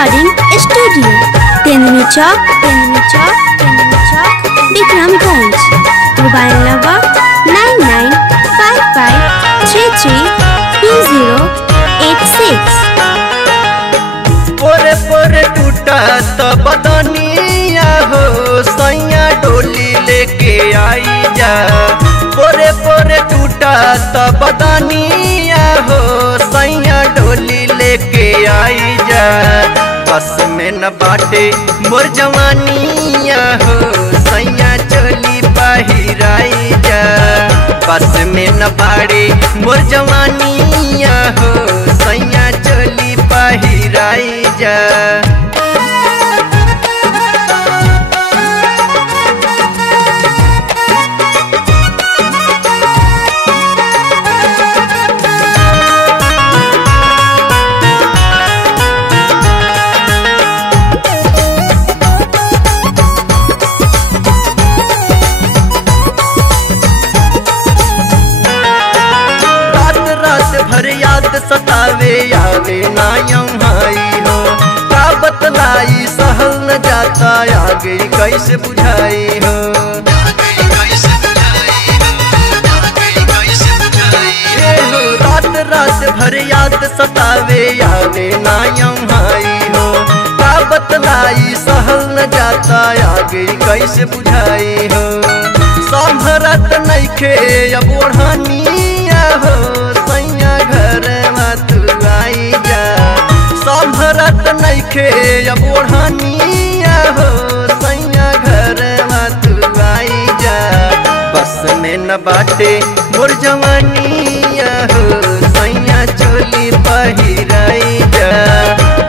Recording studio Tenduni चौक Vikramganj. Mobile number 9955332086। पोरे पोरे टूटा तो बदनिया हो सैया डोली लेके आई जा। पोरे पोरे टूटा तो बदनिया हो सैया डोली लेके आई जा। बस में न बाटे मोर जवानिया हो सैया चोली पहिराई जा। बस में न बाड़े मोर जवानिया हो सैया चोली पहिराई जा। भर याद सतावे आवे ना यम्हाई हो। का बतलाई सहल न जाता आगे कैसे बुझाई हो। रात रात भर याद सतावे आवे ना यम्हाई हो। का बतलाई सहल न जाता आगे कैसे बुझाई हो। संभरत नइखे अब ओढ़निया हो सैया घर मत आई जा। संभरत नइखे अब ओढ़निया हो सैया घर मत आई जा। बस में न बाटे मोर जवानिया हो सैया चोली पहिराई जा।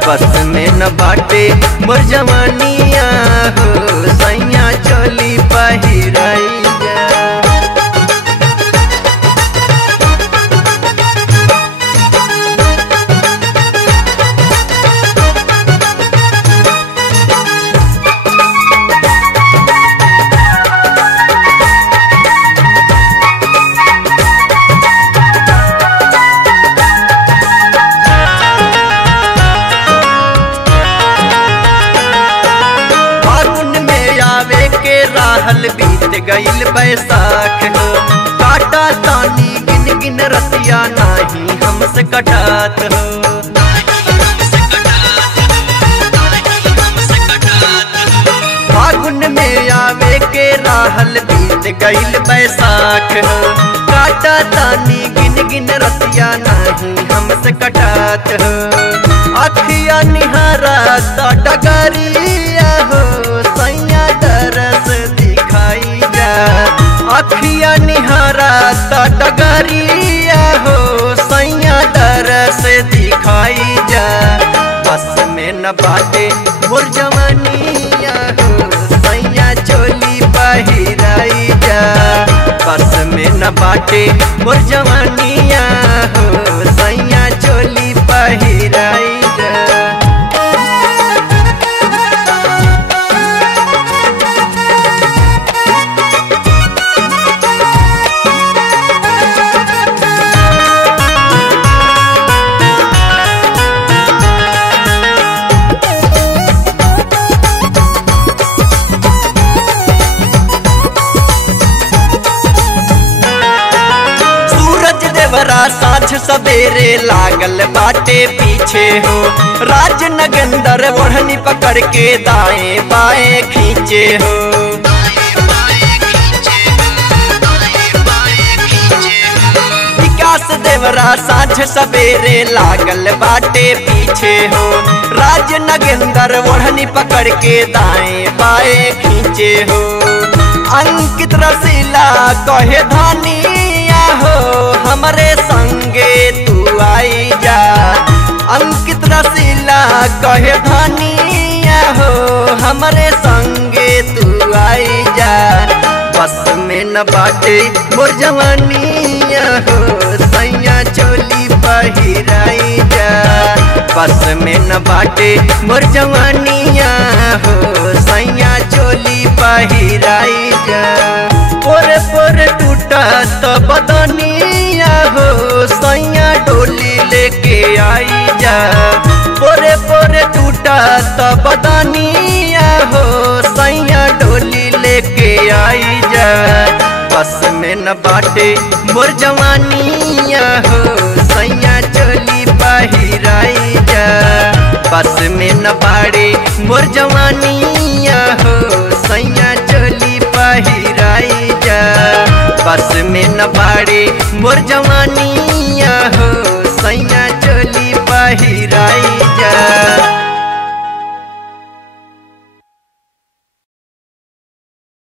बस में न बाटे मोर जवानिया हो सैया चोली पहिराई जा। राहल बीत गईल बैसाख हो। काटा तानी गिन गिन रतिया नाही हमसे कटात हो। फागुन में आवे के राहल बीत गईल बैसाख हो। काटा तानी गिन गिन रतिया नाही हमसे कटात हो। अखिया निहारा तो डगरिया हो सैया दरस दिखाई जा। अखिया निहारा तो डगरिया हो सैया दरस दिखाई जा। बस में न बाटे मोर जवानिया हो सैया चोली पहिराई जा। बस में न बाटे मोर जवानिया हो सैया चोली पहिराई जा। साँझ सवेरे लागल बाटे पीछे हो। राजनगंदर ओढ़नी पकड़ के दाएं बाएं खींचे हो। विकास देवरा साँझ सवेरे लागल बाटे पीछे हो। राजनगंदर ओढ़नी पकड़ के दाएं बाएं खींचे हो। अंकित रसीला कहे धानिया हो हमरे संगे तू आई जा। अंकित रसीला कहे धानिया हो हमरे संगे तू आई जा। बस में न बाटे मोर जवानिया हो सैया चोली पहिराई जा। बस में न बाटे मोर जवानिया हो सैया चोली पहिराई जा। पोरे पोरे टूटा तो बदनिया हो सैया डोली लेके आई जा। पोरे पोरे टूटा लचकाता बदनिया हो सैया डोली लेके आई जा। बस में न बाटे मोर जवानिया हो सैया चोली पहिराई जा। बस में न बाड़े मोर जवानिया हो सैया चोली पहिराई जा। बस में न बाड़े मोर जवानिया हो सैया चोली पहिराई जा।